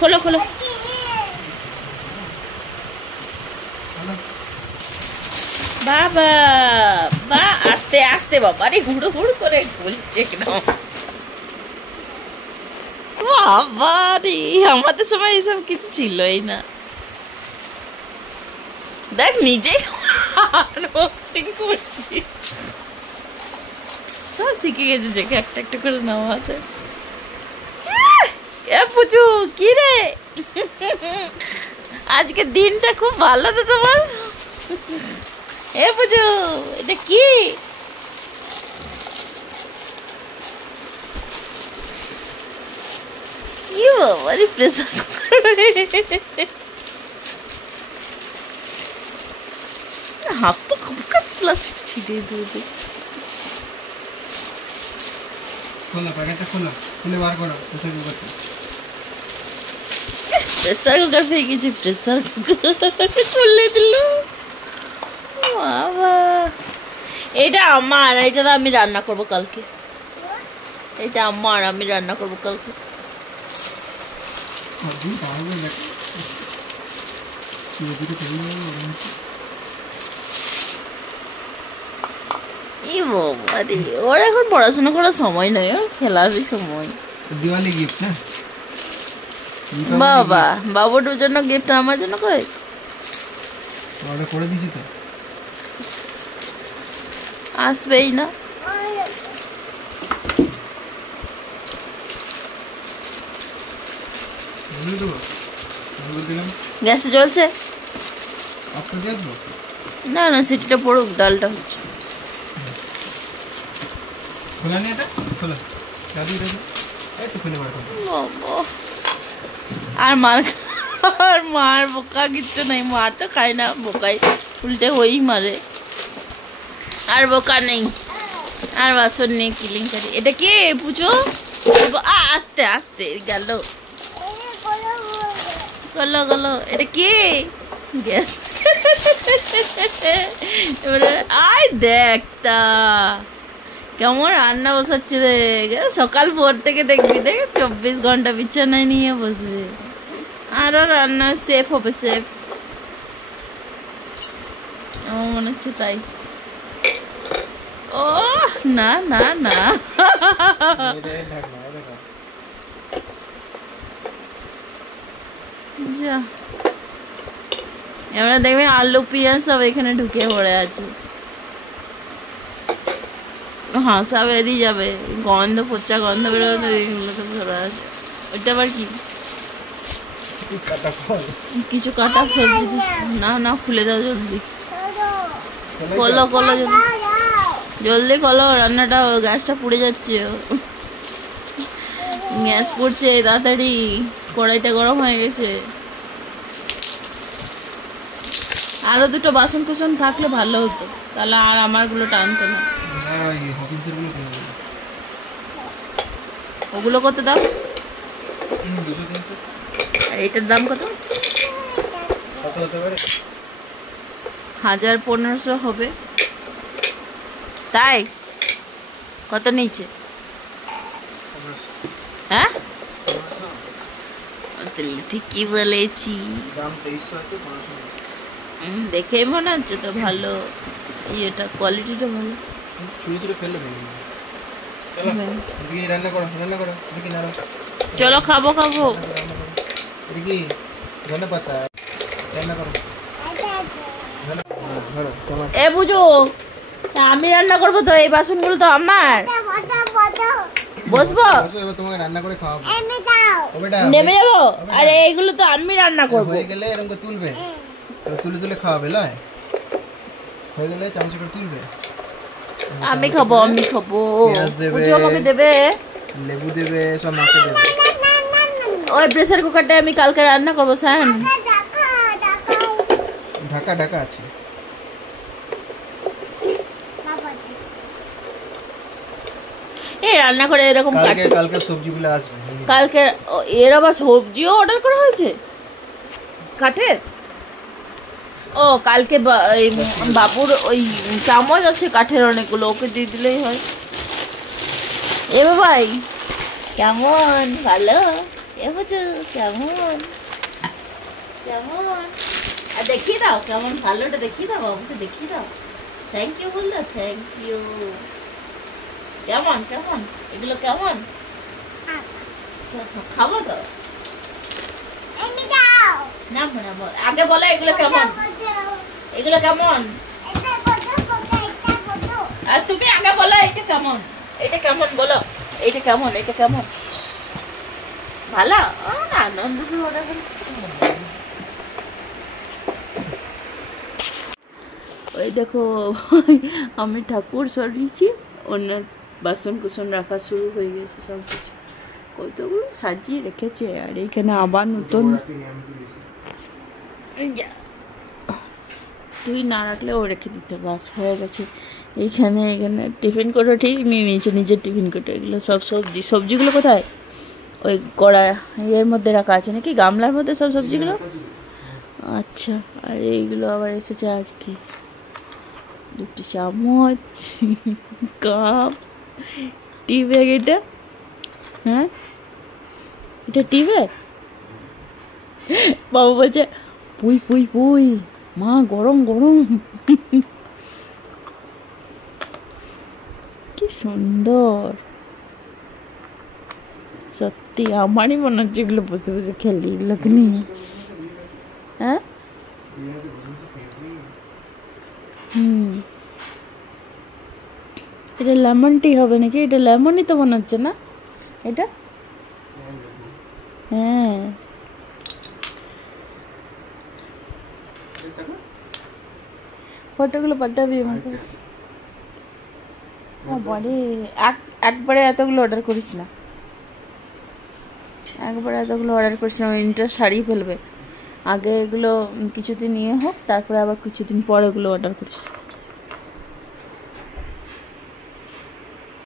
খোলো খোলো। বাবা বা আস্তে আস্তে বাবা রে, হুড়ো হুড়ো করে খুলছে একদম। বাবা রে, আমাদের সময় এইসব কিছু ছিলই না। দেখ নিজে আনবক্সিং করছি, সব শিখে গেছে যে একটা একটা করে নেওয়া হাতে। এ পুচু কি রে, আজকে দিনটা খুব ভালো তো তোমার। এ পুচু এটা কি? কি বাবা রে, প্রেসার কুকার। হাত তো খুব প্লাস্টিক ছিটে দিয়েছে। খোলা প্যাকেটটা, খোলা খুলে বার করো প্রেসার কুকারটা। প্রেসার কুকার পেয়ে গেছি, প্রেসার কুকার খুলে দিল বাবা। এটা আমার, এটা তো আমি রান্না করবো কালকে। এটা আমার, আমি রান্না করবো কালকে। ওর এখন পড়াশোনা করার সময় নয়, ওর খেলারই সময়। দিওয়ালি গিফট না বাবা, বাবুর জন্য গিফট, আমার জন্য কই অর্ডার করে দিয়েছি তো, আসবেই না। গ্যাসে জ্বলছে না, না সিটিটা পড়ুক, ডালটা হচ্ছে। আর মার বোকা কিচ্ছু নাই, মার তো খায় না, বোকাই উল্টে ওই মারে। আর বোকা নেই, আর বাসন নেই, কিলিং করি। এটা কি পুজো? আস্তে আস্তে গেল, গলো গলো। এটা কি? গ্যাস। এবারে আয় দেখতা কেমন রান্না বসাচ্ছে দেখ, সকাল ভোর থেকে দেখবি, দেখ 24 ঘন্টা বিছানায় নিয়ে বসবে, আরো রান্না সেফ হবে, সেফ। আমার মনে হচ্ছে তাই। ও না না না, যা এবার দেখবে আলু পেঁয়াজ সব এখানে ঢুকে পড়ে আছে। হ্যাঁ সব বেরিয়ে যাবে, গন্ধ, পচা গন্ধ বেরোবে, এগুলো তো ভরা আছে। ওইটা আবার কি? কিছু কাটা সবজি। না না, খুলে দাও জলদি, খোলো খোলো জলদি, জলদি খোলো, রান্নাটা গ্যাসটা পুড়ে যাচ্ছে। গ্যাস পুড়ছে, তাড়াতাড়ি, কড়াইটা গরম হয়ে গেছে। আরো দুটো বাসন কুসন থাকলে ভালো হতো, তাহলে আর আমারগুলো টানতো না। ওগুলো কত দাম? 200-300। আর এটার দাম কত? কত হতে পারে? 1000-1500 হবে। তাই কত নিচে? হ্যাঁ ঠিকই বলেছি, দাম 2300 আছে, 1500। দেখে মনে হচ্ছে তো ভালো, ইয়েটা কোয়ালিটিটা ভালো। চুরি চুরি ফেললে ভেঙে যাবে। চলো এদিকে রান্না করো, রান্না করো, দেখি নাড়ো। চলো খাবো খাবো। এটা কি ধনে পাতা, রান্না করো। এ বুঝো, আমি রান্না করবো তো, এই বাসনগুলো তো আমার। বসবো, এবার তোমাকে রান্না করে খাওয়াবো। নেমে যাবো, আরে এইগুলো তো আমি রান্না করবো। হয়ে গেলে এরকম করে তুলবে, তুলে তুলে খাওয়াবে, লয় হয়ে গেলে চামচ করে তুলবে। আমি খাবো, আমি খাবো, বুঝো আমাকে দেবে, লেবু দেবে, সব মাখে দেবে। ওই প্রেসার কুকারটা আমি কালকে রান্না করবো স্যার। ঢাকা ঢাকা আছে। এই রান্না করে এরকম কালকে সবজিগুলো আসবে, কালকে এর আবার সবজিও অর্ডার করা হয়েছে কাঠের। ও কালকে বাবুর ওই চামচ আছে কাঠের অনেকগুলো, ওকে দিয়ে দিলেই হয়। এ ভাই কেমন? ভালো? এ বুঝু কেমন কেমন আর দেখিয়ে দাও কেমন ভালোটা দেখিয়ে দাও বাবুকে দেখিয়ে দাও থ্যাংক ইউ বল দাও থ্যাংক ইউ কেমন কেমন এগুলো কেমন খাবো তো না আগে বলো এগুলো কেমন এগুলো কেমন আর তুমি আগে বলো এটা কেমন বলো এটা কেমন ভালো আনন্দ ওই দেখো আমি ঠাকুর সরিয়েছি অন্য বাসন কুসন রাখা শুরু হয়ে গেছে সব কিছু কতগুলো সাজিয়ে রেখেছে আর এইখানে আবার নতুন তুই না রাখলে ও রেখে দিতে বাস হয়ে গেছে এইখানে টিফিন কোটো ঠিক নিয়ে নিয়েছে নিজের টিফিন কোটো এগুলো সব সবজিগুলো কোথায় ওই কড়া এর মধ্যে রাখা আছে নাকি গামলার মধ্যে সব সবজিগুলো আচ্ছা আর এইগুলো আবার এসেছে আজকে দুটি চামচ কাপ টি ব্যাগ এটা হ্যাঁ এটা টি ব্যাগ বাবু বলছে পুই পুই পুই মা গরম গরম কি সুন্দর সত্যি আমারই মনে হচ্ছে এগুলো বসে বসে খেলি এগুলোকে নিয়ে হ্যাঁ এটা লেমন টি হবে নাকি এটা লেমনই তো মনে হচ্ছে না এটা হ্যাঁ ফটোগুলো পাঠাবি আমাকে বাড়ি একবারে এতগুলো অর্ডার করিস না ইন্টারেস্ট হারিয়ে ফেলবে আগে এগুলো কিছুদিন নিয়ে হোক তারপরে আবার কিছুদিন পরে এগুলো অর্ডার করিস